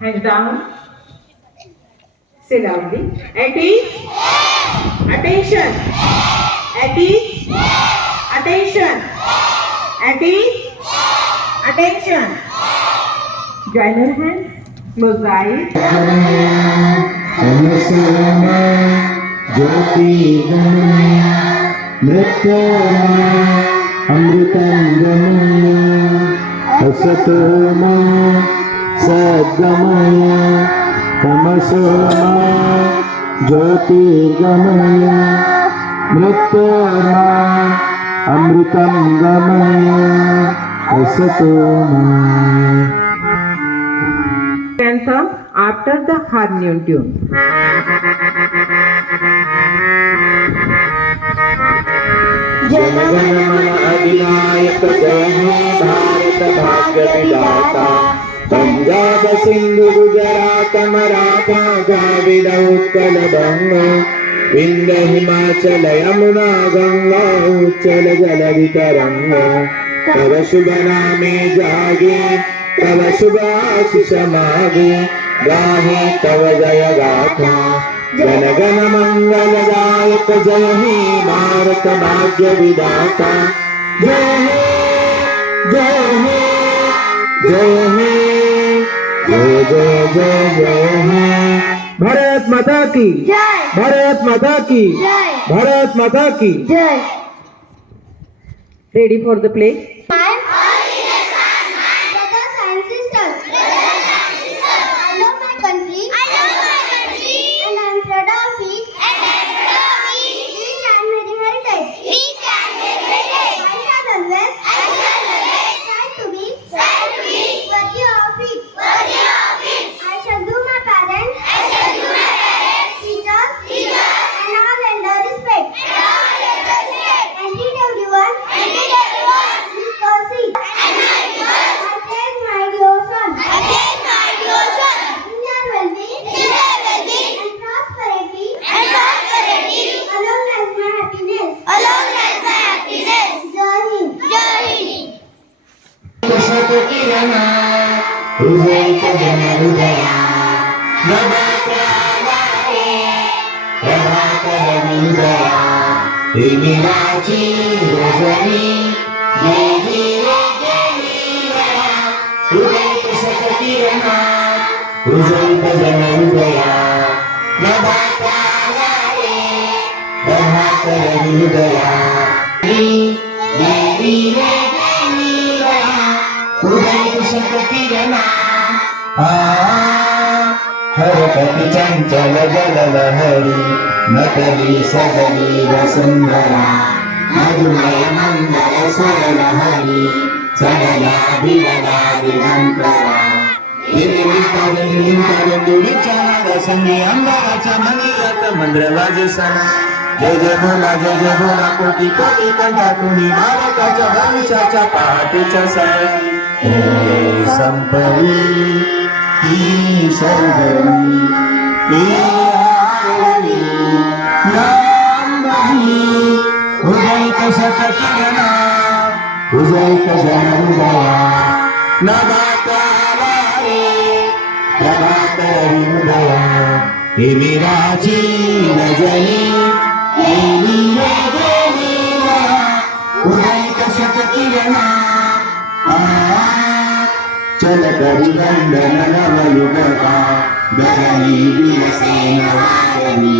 Hands down. Say loudly. At ease. Attention. At ease. Attention. At ease. Attention. Join your hands. Close the eyes. असतोमा सद्गमय तमसोमा ज्योतिर्गमय मृत्योर्मा अमृतं गमय असतोमा. Anthem after the harmonium tune. जनगण मन अधिनायक जय हे भारत भाग्य विधाता. पंजाब सिंधु गुजरात मराठा द्राविड उत्कल बंग विंध्य हिमाचल यमुना गंगा उच्चल जलधि तरंग. तव शुभ नामे जागे तव शुभ आशीष मागे गाहे तव जय गाथा. जनगण मंगलदायक जय हे भारत भाग्य विधाता. जय हे जय हे जय हे जय जय जय जय हे. भारत माता की जय. भारत माता की जय. भारत माता की जय. Ready for the play? My brothers and sisters. I love my country. And I am proud of it. Rich and very heritage. I shall always try to be worthy of it. I shall do my parents, teachers, and all elder respect. And treat everyone with courtesy. I take my devotion in their well-being and prosperity, along as my happiness. Jai Hind. कुशत किरणा हृदय जन हृदया नवप्राणारे प्रभाकर हृदया. हिमिराची रजनी देवी देवीया. हृदय कुशत किरणा हृदय जन हृदया नवप्राणारे प्रभाकर हृदया. देवी उदय कुशत किरणा हरकति चंचल जल लहरी नटली सजली वसुंधरा. मधुमय मंगल स्वर लहरी चलया विलला दिगंतरा. विचार संगी अंबराच्या मंदिरात मंद्र वाजे सणा. जय जय भोला कोटी कोटी कंठातून भारताच्या भविष्याच्या पहाटेच्या सरी. संपली ही शर्वरी ही आरवी नांदवी. उदय कशत किरणा उदय जन हृदया नभाकारे प्रभाकर हृदया. हिमिराची रजनी देवी देवीया. उदय कशत किरणा चल करी वंदन नवयुगका गगनी विलसे नवारवी.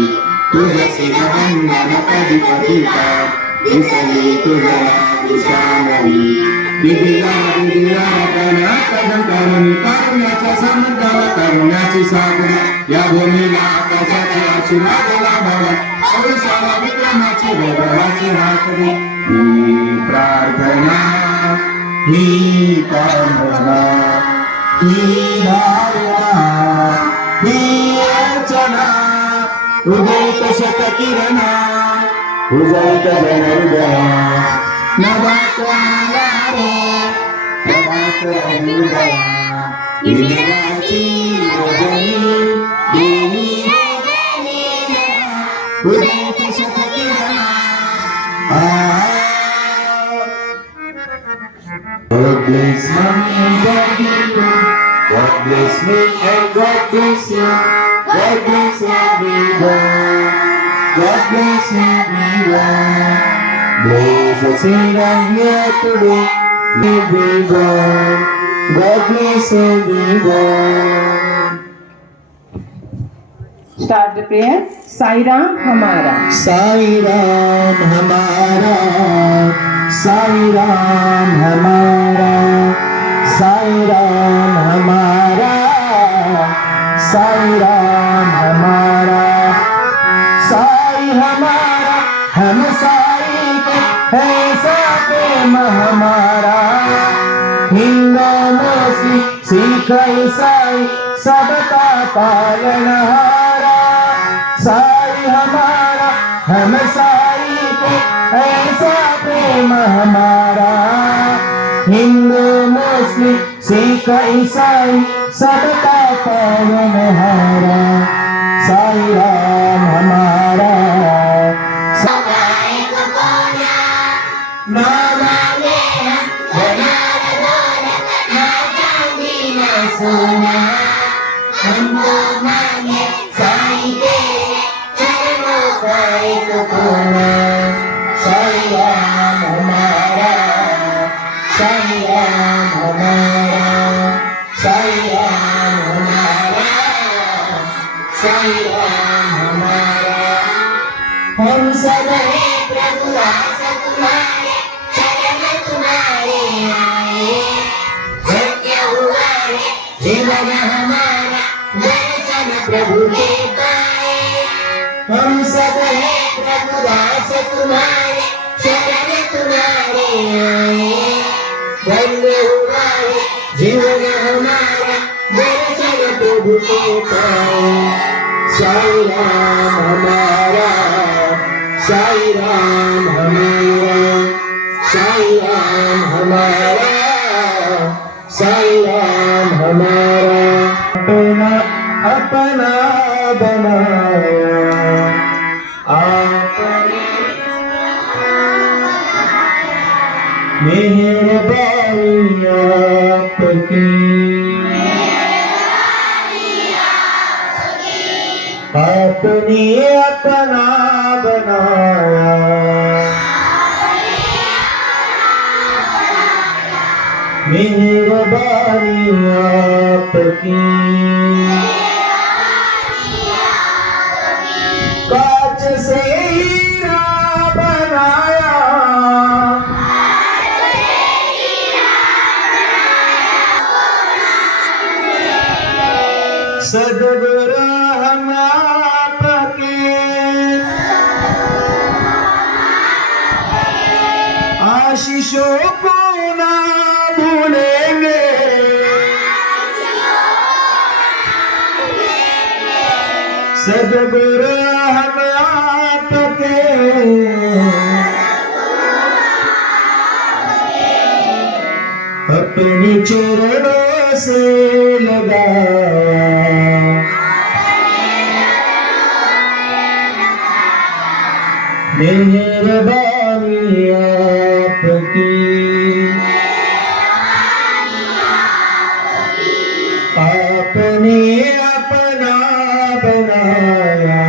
तुझसे वंदन पदी पतिता दिसली तुझला दिशानवी. विधिला करुणी करुण्याच्या समुद्राला करुण्याची सागरी. या भूमीला आकाशाची आशीर्वाद लाभावा. औषधा विक्रमाची वैभवाची हातरी. ही प्रार्थना ही कामना ही भावना ही अर्चना. उदय कशत किरणा उदय जन हृदया नभाकारे प्रभाकर हृदया. हिमिराची रजनी देवी देवीया. उदय कशत किरणा God bless mommy and daddy. God God bless me and God bless you. God bless everyone. God bless everyone. Blessed Savior here today. Everyone. God bless everyone. Start the prayer. Sai Ram Hamara. Sai Ram हमारा, साई राम हमारा, साई राम हमारा, साई राम हमारा, साई हमारा, हम साई के ऐसा प्रेम हमारा। हिंदू मुस्लिम सिख ईसाई सबका पालनहारा। साई हमारा, हम साई के ऐसा प्रेम हमारा। हिंदू मुस्लिम सिख ईसाई सबका पालनहारा। साई राम हमारा। ना मांगे हम बना दौलत, ना चांदी ना सोना, हमको मांगे साई तेरे चरणों का एक कोना। साई राम हमारा, साई राम हमारा, साई राम हमारा, साई राम हमारा। हम सब हैं प्रभु दास तुम्हारे, चरण तुम्हारे आए। धन्य हुआ है जीवन हमारा, दर्शन प्रभु के पाए। हम सब हैं प्रभु दास तुम्हारे, शरण तुम्हारे आए। धन्य हुआ है जीवन हमारा, दर्शन प्रभु के पाए। साई राम हमारा, साई राम हमारा, साई राम हमारा, साई राम हमारा। अपना अपना बनाया आपने, मेहरबानी आपकी, आपने अपना बनाया। मेहरबानी आपकी, कांच से हीरा बनाया। सद्गुरु हम आपके, आशीषों को ना भूलेंगे। सद्गुरु हम आपके, अपने चरणों से लगाया। मेहरबानी आपकी, आपने अपना बनाया।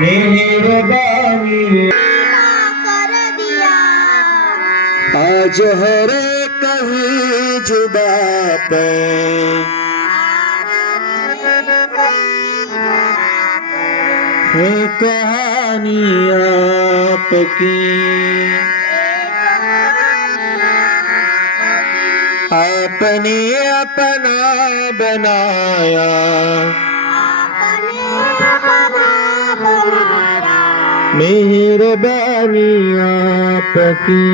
मेहरबानी कर दिया। आज हर कहीं जुबा पे, है कहानी आपकी। आपने अपना बनाया। मेहरबानी आपकी,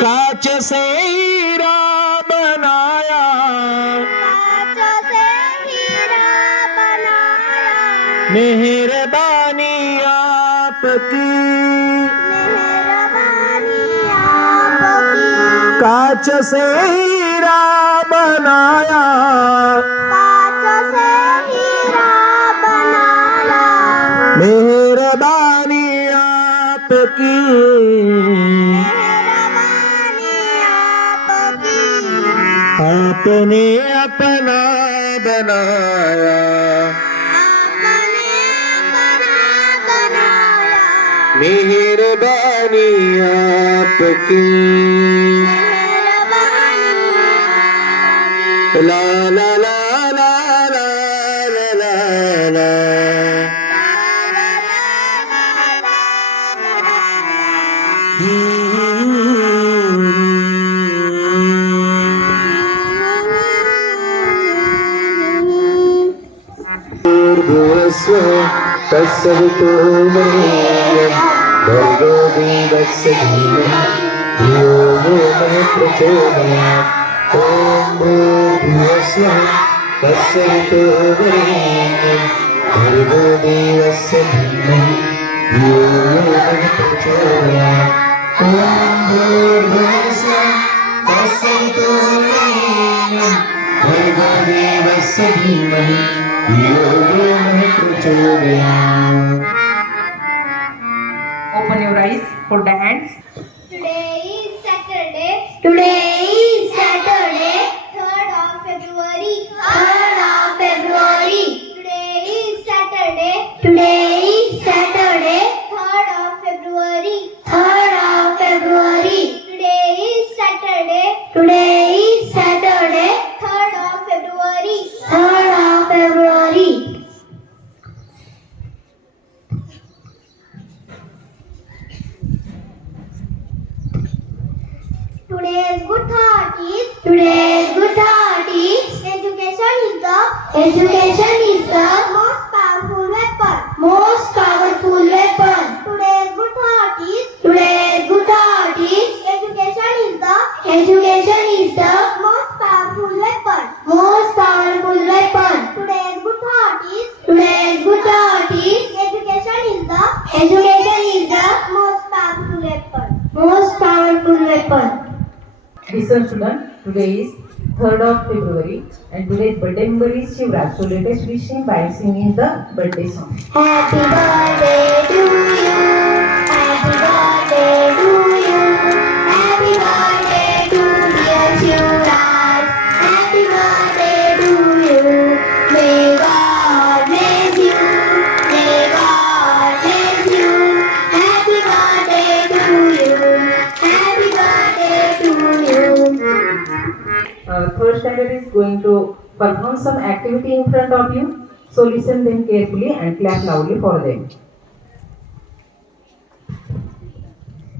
कांच से हीरा बनाया। मेहरबानी आपकी, कांच से हीरा बनाया। मेहरबानी आपकी, आपकी आपने अपना बनाया मेहरबानी आपकी ला ला ला ला ला ला ला ला तस्सवितो वरेण्यं भर्गो देवस्य धीमहि धियो यो न प्रचोदयात् ॐ भूर्भुवस्वः तस्सवितो वरेण्यं भर्गो देवस्य धीमहि धियो यो न प्रचोदयात् ॐ भूर्भुवस्वः तस्सवितो वरेण्यं भर्गो देवस्य धीमहि Open your eyes, hold the hands. Today is Saturday. Today is Saturday. 3rd of February. 3rd of February. Today is Saturday. Today is Saturday. 3rd of February. 3rd of February. Today is Saturday. Today is Saturday. 3rd of February. 3rd of February. Today's good thought is education is the most powerful weapon. Most powerful weapon. Today's good thought is education is the most powerful weapon. Most powerful weapon. Today's good thought is education is the most powerful weapon. Most powerful weapon. Listen student, today is 3rd of February and today's birthday member is Shivraj. So let us wish him by singing the birthday song. Happy birthday to you. Happy birthday to you. Happy birthday to dear Shivraj. Happy birthday to you. May God bless you. May God bless you. Happy birthday to you. Happy birthday to you. Third standard is going to perform some activity in front of you. So listen them carefully and clap loudly for them.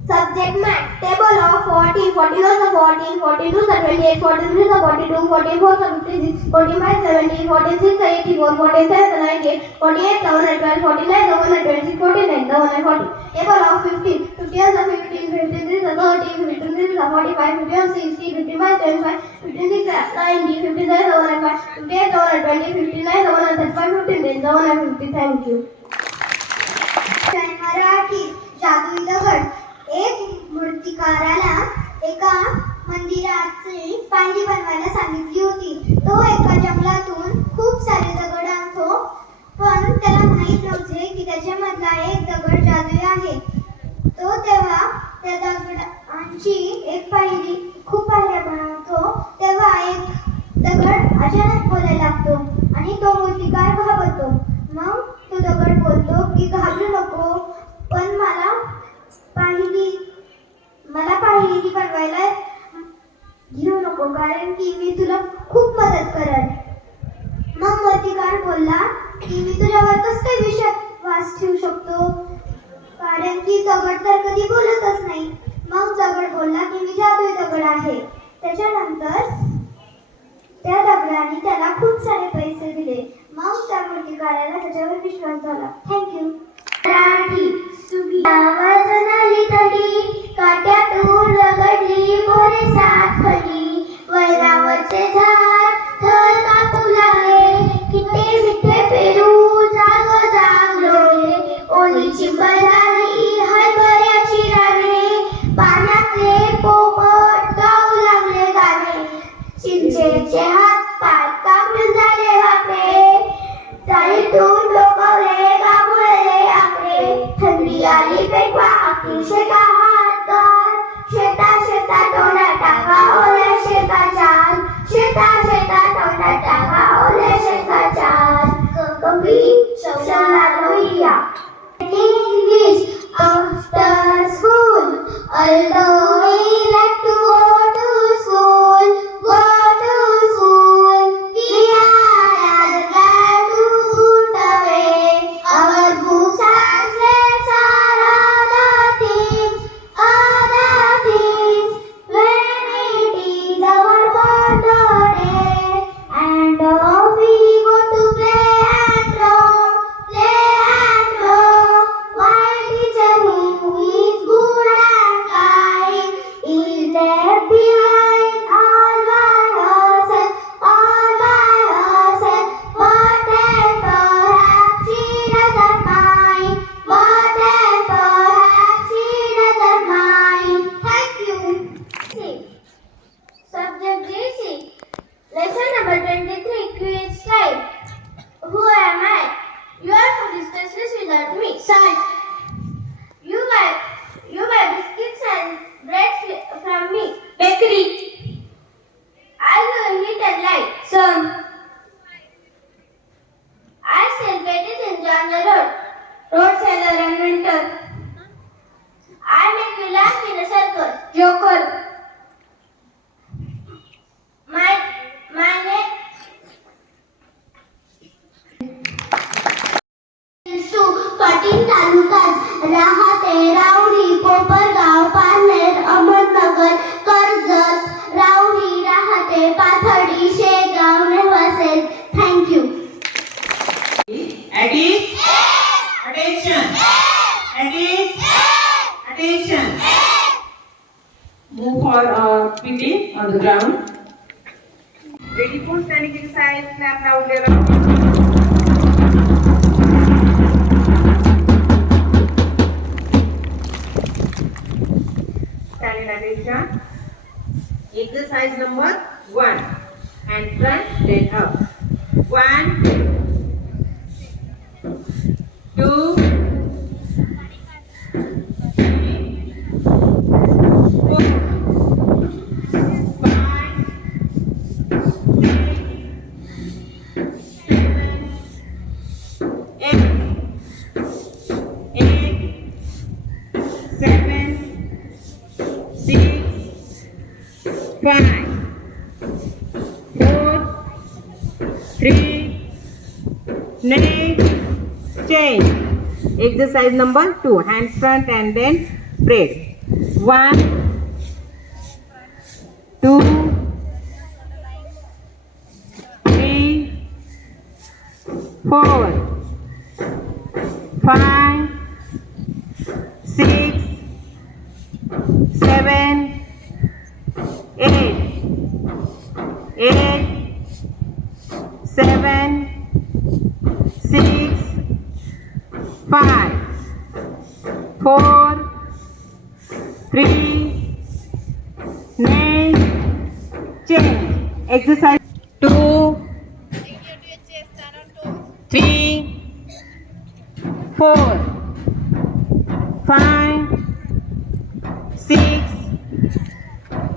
Subject math. Table of 40. 40 was the 14. 42 the 28. 43 the 42. 44 the 56. 45 17. 46 the 84. 47 the 98. 48 the 112. 49 the 126. 49 the 140. Table of 15. 50 was the 15. 53 the 30. 53 the 45. 51 60. 55 25. 56 the 90. 59 the 105. 58 the 120. 59 the 135. 59 the 150. Thank you. Marathi जादुई दगड. एक मूर्तिकाराला एका मंदिराची पांडी बनवायला सांगितली होती. तो एका जंगलातून खूप सारे दगड आणतो, पण त्याला माहित नव्हते की त्याच्यामधला एक दगड जादुई आहे. तो तेव्हा त्या दगडांची एक पायरी खूप पायऱ्या बनवतो, तेव्हा एक दगड अचानक बोलायला लागतो आणि तो मूर्तिकार घाबरतो. मग तो दगड बोलतो की घाबरू नको, पण मला पायरी बनवायला घेऊ नको, कारण की मी तुला खूप मदत करेन. मग मूर्तिकार बोलला की मी तुझ्यावर कसं काय विश्वास ठेवू शकतो, कारण की दगड तर कधी बोलतच नाही. मग दगड बोलला की मी जादुई दगड आहे. त्याच्यानंतर त्या दगडाने त्याला खूप सारे पैसे दिले. मग त्या मूर्तिकाराला त्याच्यावर विश्वास झाला. थँक्यू. मराठी आवाज आली तडी काट्यातून रगडली मोरे सात खडी. वैरावरचे झाड थर कापू लागले, किटे मिठे पेरू जाग जाग लोळे. ओली चिंब झाली हरभऱ्याची राने, पाण्यातले पोपट गाऊ लागले गाणे. चिंचेचे हात पाय कापून झाले वाकडे, चाळीतून डोकावले गामुळले आकडे. थंडी आली पेटवा Although we like to go to school, we are glad to put away our books and slates are other things. When it is our birthday, and off we go to play and roam. While teacher who is good and kind is left behind all by herself. But then perhaps she doesn't mind. Thank you. Subject GC. Lesson number 23. Quiz time. Who am I? You are for distances without me. Son. You buy biscuits and bread from me. Bakery. I will heat and light. Sun. I sell veggies on the road. Road seller and winter. I make you laugh in a circle. Joker. My name to 14 तालुक्यात राहते. Rahuri, Kopargaon, Parner, Ahmednagar, Karjat. Rahuri Rahata Pathardi, Shegaon, Newasa. Thank you. Attention. Attention. Move for PT on the ground. Ready for standing exercise. Clap loud. Standing attention. Exercise number 1. Hand front, then up. 1, 2, 3, 4, 5, 3, next, change. Exercise number 2, hands front and then spread. 1, 2, 3, 4, 5, 6, 7, 8, 7, 6, 5, 4, 3, next, change. Exercise 2, 3, 4, 5, 6,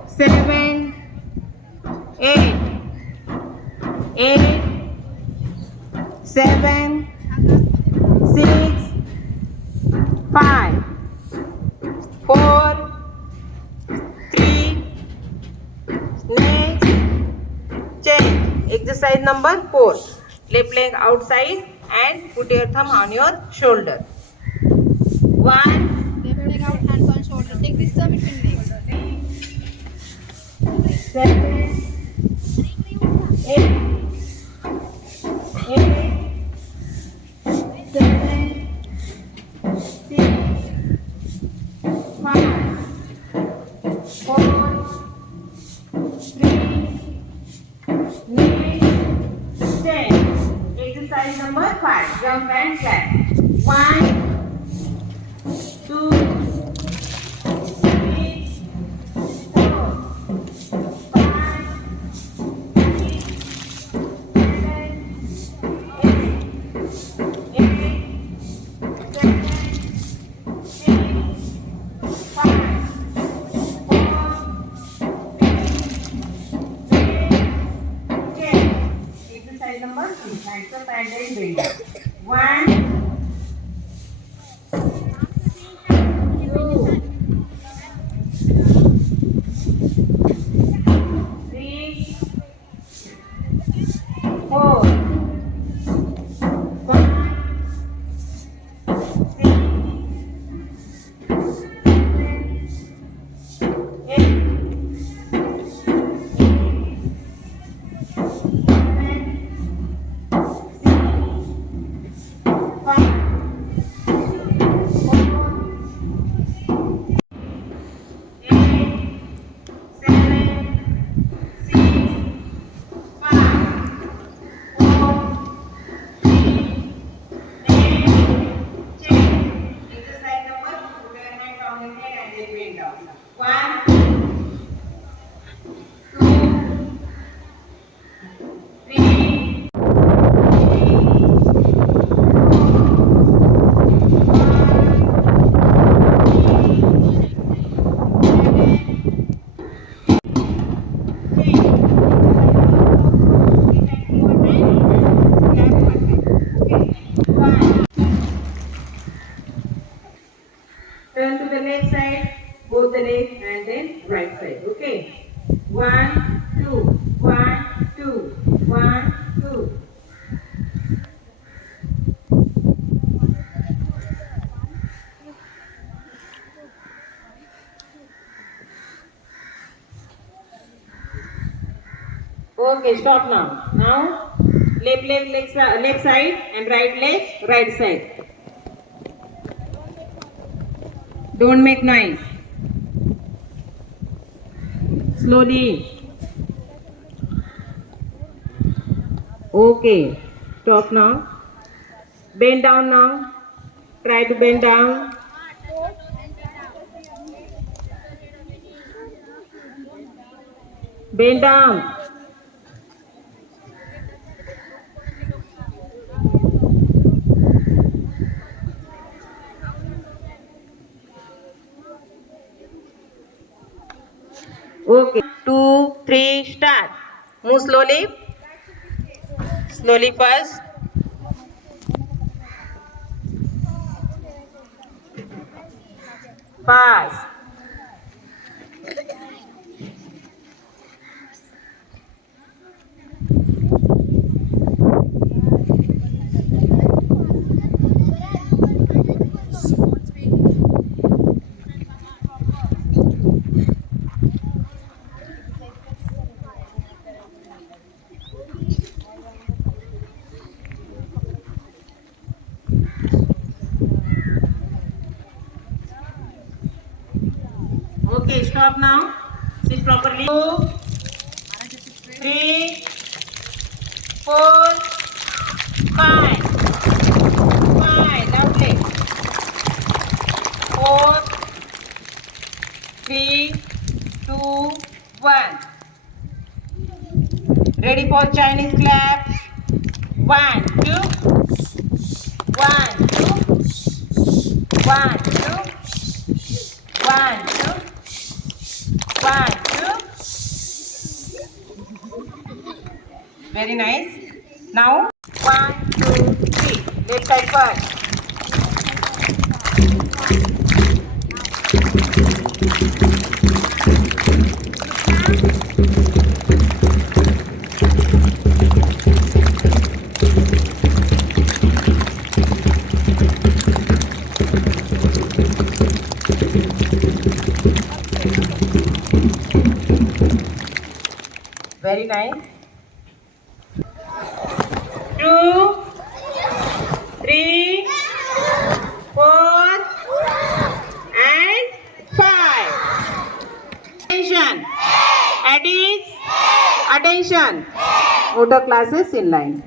7, 8, 7, 6, 5, 4, 3, next, change. Exercise number 4. Left leg outside and put your thumb on your shoulder. 1, Left leg out, hands on shoulder. Take this thumb between legs. 7, 8, 7, 6, 5, 4, 3, next, 10. Exercise number 5. Jump and clap. 1, 2, 3, 4, 5, 6, 7, 8, number 3. Hands up and then bend down. 1, 2, 3, 4, 5, 6, 7, 8, 9, 10. then bend down. 1, 2, 3. Turn to the left side, both the legs, and then right side. Okay. 1, 2, 1, 2, 1, 2. Okay, stop now. Now, left leg, left side, and right leg, right side. Don't make noise. Slowly. Okay, stop now. Bend down now. Try to bend down. Bend down. Okay, 2, 3, start. Move slowly. Slowly first. Fast. Okay, stop now. Sit properly. 2, 3, 4, 5. 5. Lovely. 4, 3, 2, 1. Ready for Chinese clap? 1, 2. 1, 2. 1, 2. 1, 2. 1, 2. Very nice. Now 1, 2, 3. Left side first. Very nice. 2, 3, 4, and 5. Attention. Attention. Motor classes in line.